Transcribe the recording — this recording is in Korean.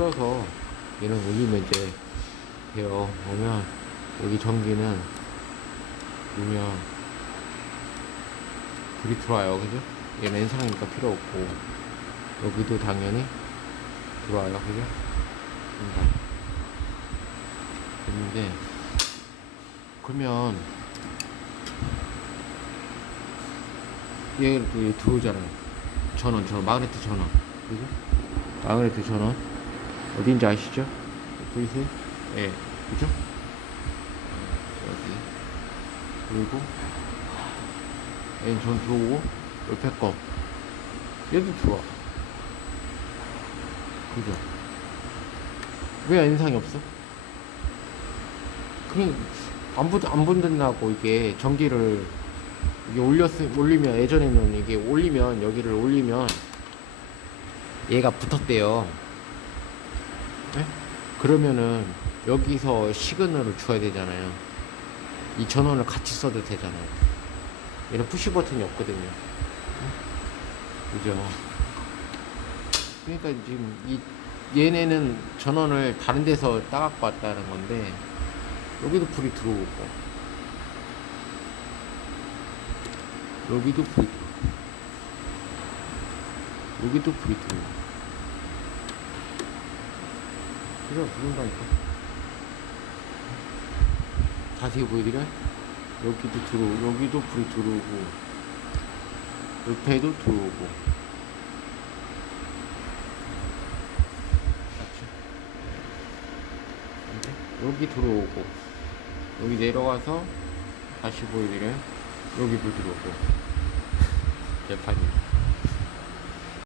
눌러서 얘는 올리면 이제 돼요. 오면 여기 전기는 누면 불이 들어와요. 그죠? 얘는 N상이니까 필요 없고 여기도 당연히 들어와요. 그죠? 음. 됐는데 그러면 얘, 얘 들어오잖아요. 전원, 전원, 마그네트 전원. 그죠? 마그네트 전원. 어딘지 아시죠? 보이세요? 예. 그죠? 여기. 그리고, 얘는 전 들어오고, 옆에 거. 얘도 들어와. 그죠? 왜 인상이 없어? 그냥, 안, 부, 안 붙는다고 이게 전기를 이게 올렸 올리면 예전에는 이게 올리면 여기를 올리면 얘가 붙었대요. 네? 그러면은 여기서 시그널을 줘야 되잖아요. 이 전원을 같이 써도 되잖아요. 얘는 푸시 버튼이 없거든요. 네? 그죠? 그러니까 지금 이 얘네는 전원을 다른 데서 따갖고 왔다는 건데 여기도 불이 들어오고 여기도 불이 들어오고 여기도 불이 들어오고 그래 들어온다니까. 자세히 보여드려 여기도 들어오고 여기도 불이 들어오고 옆에도 들어오고. 여기 들어오고 여기 내려가서 다시 보여드려요? 여기 불 들어오고. 재판이